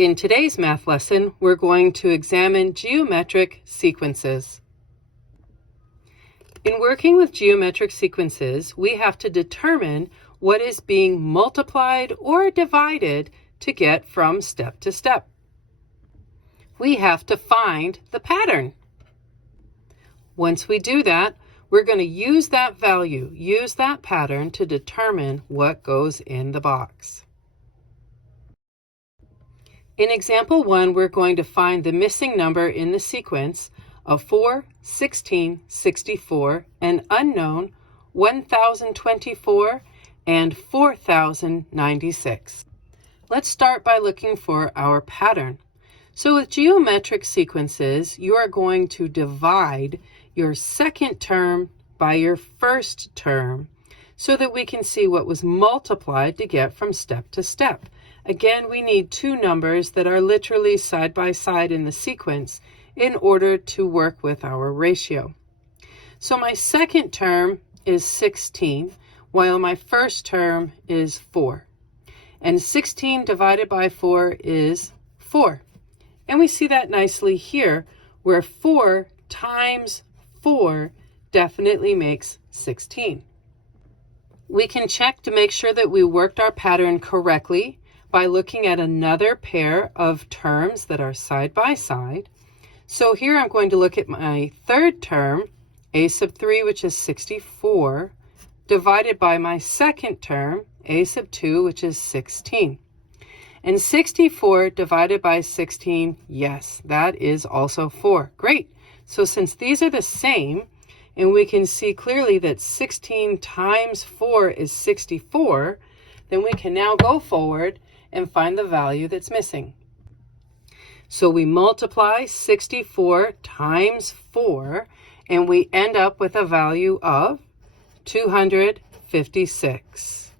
In today's math lesson, we're going to examine geometric sequences. In working with geometric sequences, we have to determine what is being multiplied or divided to get from step to step. We have to find the pattern. Once we do that, we're going to use that value, use that pattern to determine what goes in the box. In example 1, we're going to find the missing number in the sequence of 4, 16, 64, and unknown 1024 and 4096. Let's start by looking for our pattern. So with geometric sequences, you are going to divide your second term by your first term so that we can see what was multiplied to get from step to step. Again, we need two numbers that are literally side by side in the sequence in order to work with our ratio. So my second term is 16, while my first term is 4. And 16 divided by 4 is 4. And we see that nicely here, where 4 times 4 definitely makes 16. We can check to make sure that we worked our pattern correctly by looking at another pair of terms that are side by side. So here I'm going to look at my third term, a sub 3, which is 64, divided by my second term, a sub 2, which is 16. And 64 divided by 16, yes, that is also 4. Great. So since these are the same, and we can see clearly that 16 times 4 is 64, then we can now go forward and find the value that's missing. So we multiply 64 times 4, and we end up with a value of 256.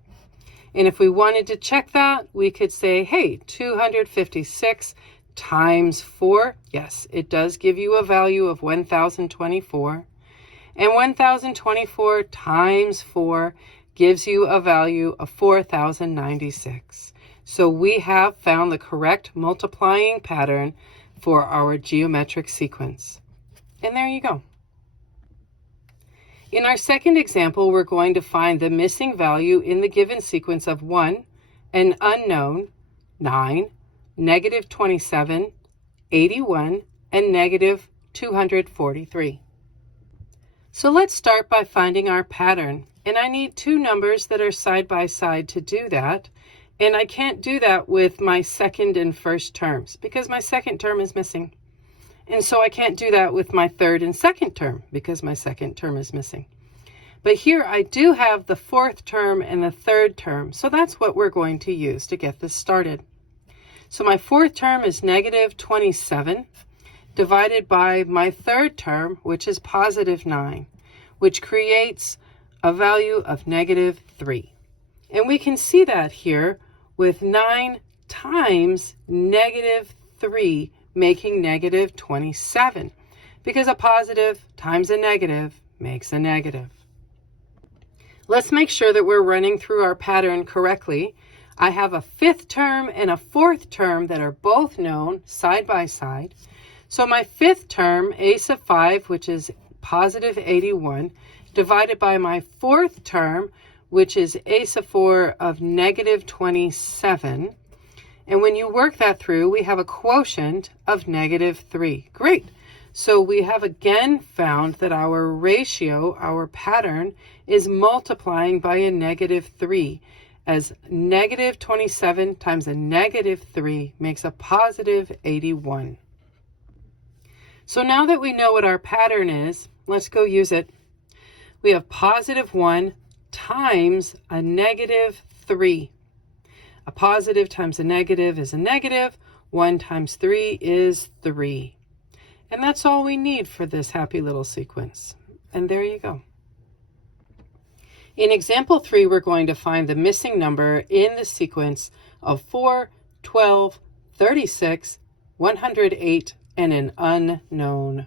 And if we wanted to check that, we could say, hey, 256 times 4, yes, it does give you a value of 1024. And 1024 times 4 gives you a value of 4096. So we have found the correct multiplying pattern for our geometric sequence. And there you go. In our second example, we're going to find the missing value in the given sequence of 1, an unknown, 9, negative 27, 81, and negative 243. So let's start by finding our pattern. And I need two numbers that are side by side to do that. And I can't do that with my second and first terms because my second term is missing. And so I can't do that with my third and second term because my second term is missing. But here I do have the fourth term and the third term. So that's what we're going to use to get this started. So my fourth term is negative 27 divided by my third term, which is positive 9, which creates a value of negative 3. And we can see that here with 9 times negative 3 making negative 27, because a positive times a negative makes a negative. Let's make sure that we're running through our pattern correctly. I have a fifth term and a fourth term that are both known side by side. So my fifth term, a sub 5, which is positive 81, divided by my fourth term, which is a sub 4 of negative 27. And when you work that through, we have a quotient of negative 3. Great. So we have again found that our ratio, our pattern, is multiplying by a negative 3, as negative 27 times a negative 3 makes a positive 81. So now that we know what our pattern is, let's go use it. We have positive 1 times a negative 3. A positive times a negative is a negative. 1 times 3 is 3. And that's all we need for this happy little sequence. And there you go. In example 3, we're going to find the missing number in the sequence of 4, 12, 36, 108, and an unknown.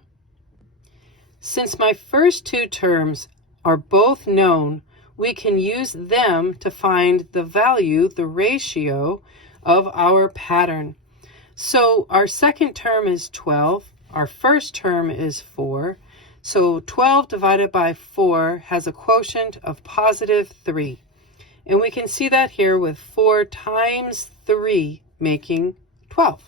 Since my first two terms are both known, we can use them to find the value, the ratio of our pattern. So our second term is 12. Our first term is 4. So 12 divided by 4 has a quotient of positive 3. And we can see that here with 4 times 3 making 12.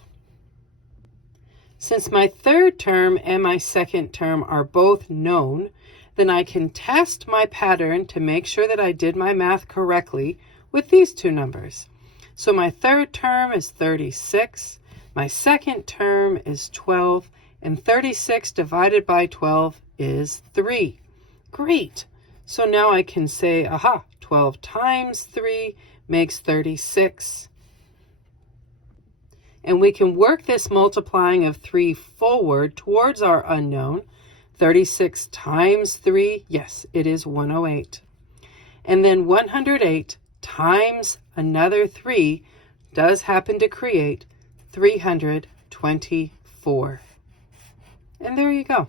Since my third term and my second term are both known, then I can test my pattern to make sure that I did my math correctly with these two numbers. So my third term is 36, my second term is 12, and 36 divided by 12 is 3. Great! So now I can say, 12 times 3 makes 36. And we can work this multiplying of 3 forward towards our unknown. 36 times 3, yes, it is 108. And then 108 times another 3 does happen to create 324. And there you go.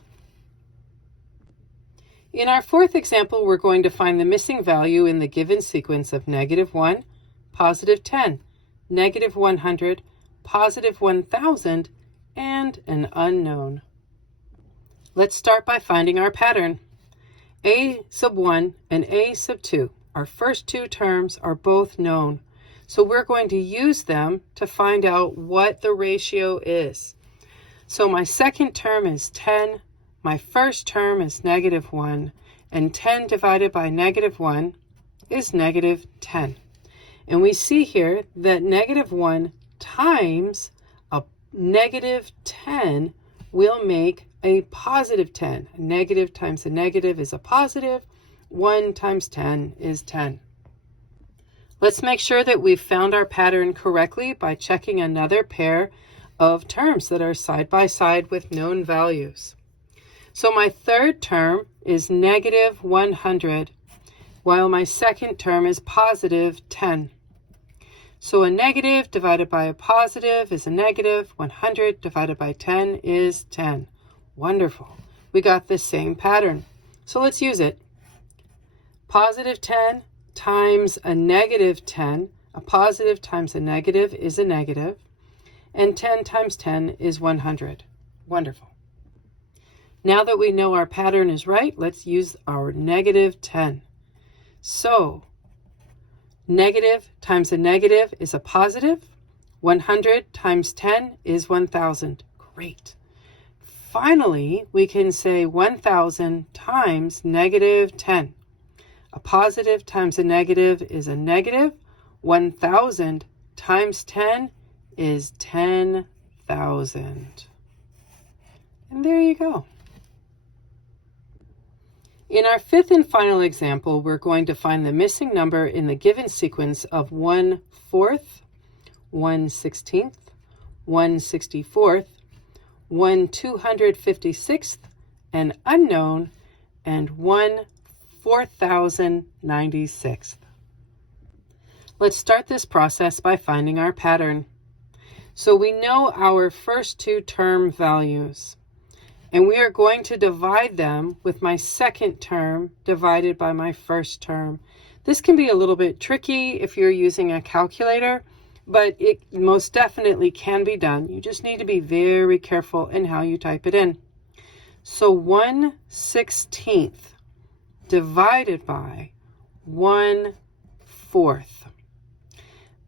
In our fourth example, we're going to find the missing value in the given sequence of -1, +10, -100, +1000, and an unknown. Let's start by finding our pattern. A sub 1 and A sub 2, our first two terms, are both known. So we're going to use them to find out what the ratio is. So my second term is 10, my first term is -1, and 10 divided by -1 is -10. And we see here that -1 times a -10 will make a +10. A negative times a negative is a positive. 1 times 10 is 10. Let's make sure that we've found our pattern correctly by checking another pair of terms that are side by side with known values. So my third term is -100, while my second term is +10. So a negative divided by a positive is a negative. 100 divided by 10 is 10. Wonderful. We got the same pattern. So let's use it. +10 times a -10. A positive times a negative is a negative. And 10 times 10 is 100. Wonderful. Now that we know our pattern is right, let's use our -10. So negative times a negative is a positive. 100 times 10 is 1,000. Great. Finally, we can say 1,000 times -10. A positive times a negative is a negative. 1,000 times 10 is 10,000. And there you go. In our fifth and final example, we're going to find the missing number in the given sequence of 1/4, 1/16, 1/64, 1/256, an unknown, and 1/4096. Let's start this process by finding our pattern. So we know our first two term values, and we are going to divide them with my second term divided by my first term. This can be a little bit tricky if you're using a calculator, but it most definitely can be done. You just need to be very careful in how you type it in. So 1/16 divided by 1/4.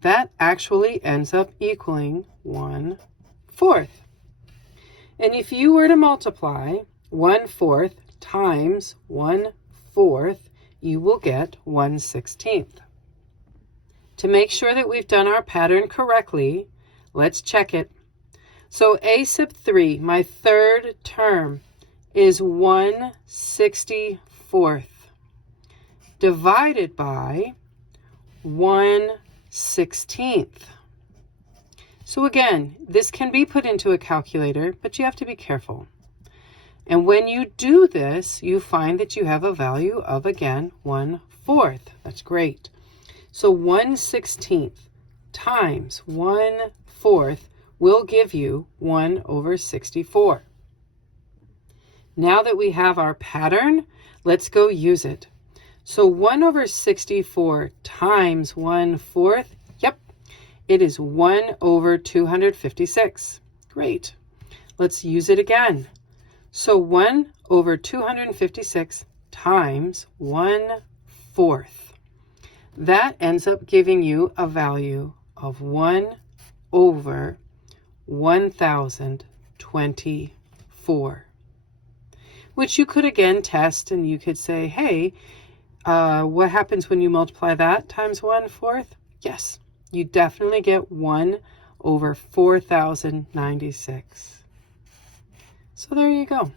That actually ends up equaling 1/4. And if you were to multiply 1/4 times 1/4, you will get 1/16. To make sure that we've done our pattern correctly, let's check it. So A sub 3, my third term, is 1/64 divided by 1/16. So again, this can be put into a calculator, but you have to be careful. And when you do this, you find that you have a value of, again, 1/4. That's great. So 1/16 times 1/4 will give you 1/64. Now that we have our pattern, let's go use it. So 1/64 times 1/4, yep, It is 1 over 256. Great. Let's use it again. So 1 over 256 times 1/4. That ends up giving you a value of 1 over 1024, which you could again test, and you could say, hey, what happens when you multiply that times 1/4? Yes, you definitely get 1 over 4096. So there you go.